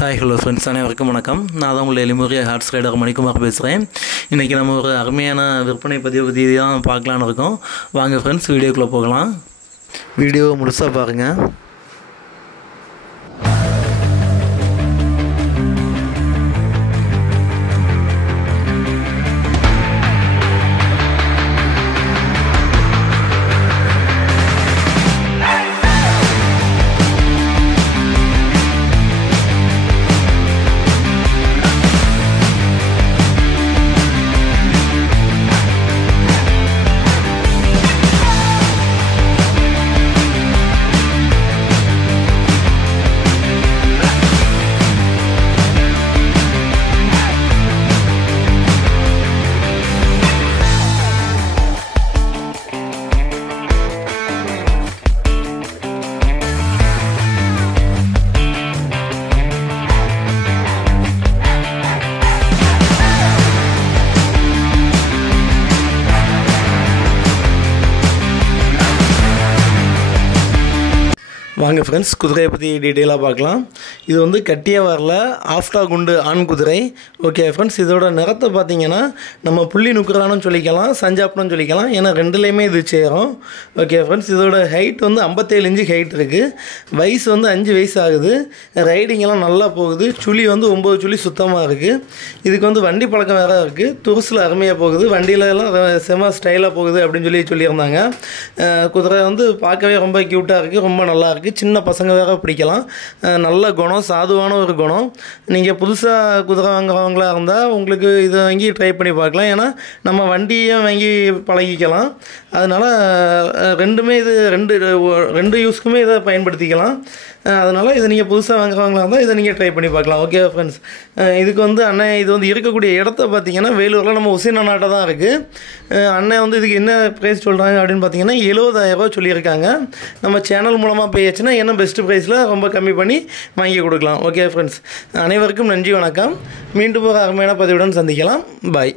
Hi hello friends, அனைவருக்கும் வணக்கம். நான் தான் உங்களை எலிமுறையாக ஹார்ட்ஸ் ரைடர் மணிக்குமார் பேசுகிறேன். இன்றைக்கி நம்ம ஒரு அருமையான விற்பனை பதிவு பற்றி தான் பார்க்கலான்னு இருக்கோம். வாங்க ஃப்ரெண்ட்ஸ், வீடியோக்குள்ளே போகலாம். வீடியோவை முழுசாக பாருங்கள். வாங்க ஃப்ரெண்ட்ஸ், குதிரையை பற்றி டீட்டெயிலாக பார்க்கலாம். இது வந்து கட்டியவாரில் ஆஃப்டா குண்டு ஆண் குதிரை. ஓகே ஃப்ரெண்ட்ஸ், இதோட நிறத்தை பார்த்தீங்கன்னா நம்ம புள்ளி நுக்குறான்னு சொல்லிக்கலாம், சஞ்சாப்னு சொல்லிக்கலாம். ஏன்னா ரெண்டுலேயுமே இது சேரும். ஓகே ஃப்ரெண்ட்ஸ், இதோட ஹைட் வந்து 57 இன்ச்சு ஹைட் இருக்குது. வயசு வந்து 5 வயசு ஆகுது. ரைடிங்கெல்லாம் நல்லா போகுது. சுழி வந்து 9 சுழி சுத்தமாக இருக்குது. இதுக்கு வந்து வண்டி பழக்கம் வேறு இருக்குது. துருசில் அருமையாக போகுது. வண்டியிலலாம் செம ஸ்டைலாக போகுது அப்படின்னு சொல்லியிருந்தாங்க. குதிரை வந்து பார்க்கவே ரொம்ப க்யூட்டாக இருக்குது, ரொம்ப நல்லா இருக்குது. சின்ன பசங்க வேற பிடிக்கலாம். நல்ல குணம், சாதுவான ஒரு குணம். நீங்கள் புதுசாக குதிரை வாங்குறவங்களா இருந்தால் உங்களுக்கு இதை வாங்கி ட்ரை பண்ணி பார்க்கலாம். ஏன்னா நம்ம வண்டியும் வாங்கி பழகிக்கலாம். அதனால் ரெண்டுமே இது ரெண்டு யூஸ்க்குமே இதை பயன்படுத்திக்கலாம். அதனால் இதை நீங்கள் புதுசாக வாங்குறவங்களா இருந்தால் இதை நீங்கள் ட்ரை பண்ணி பார்க்கலாம். ஓகே ஃப்ரெண்ட்ஸ், இதுக்கு வந்து அண்ணன் இது வந்து இருக்கக்கூடிய இடத்த பார்த்தீங்கன்னா வேலூரில் நம்ம உசின நாட்டை தான் இருக்குது. அண்ணன் வந்து இதுக்கு என்ன ப்ரைஸ் சொல்கிறாங்க அப்படின்னு பார்த்தீங்கன்னா 70,000 சொல்லியிருக்காங்க. நம்ம சேனல் மூலமாக போயாச்சுன்னா என்ன பெஸ்ட்டு ப்ரைஸில் ரொம்ப கம்மி பண்ணி வாங்கி கொடுக்கலாம். ஓகே ஃப்ரெண்ட்ஸ், அனைவருக்கும் நன்றி, வணக்கம். மீண்டும் ஒரு அருமையான பதிவுடன் சந்திக்கலாம். பாய்.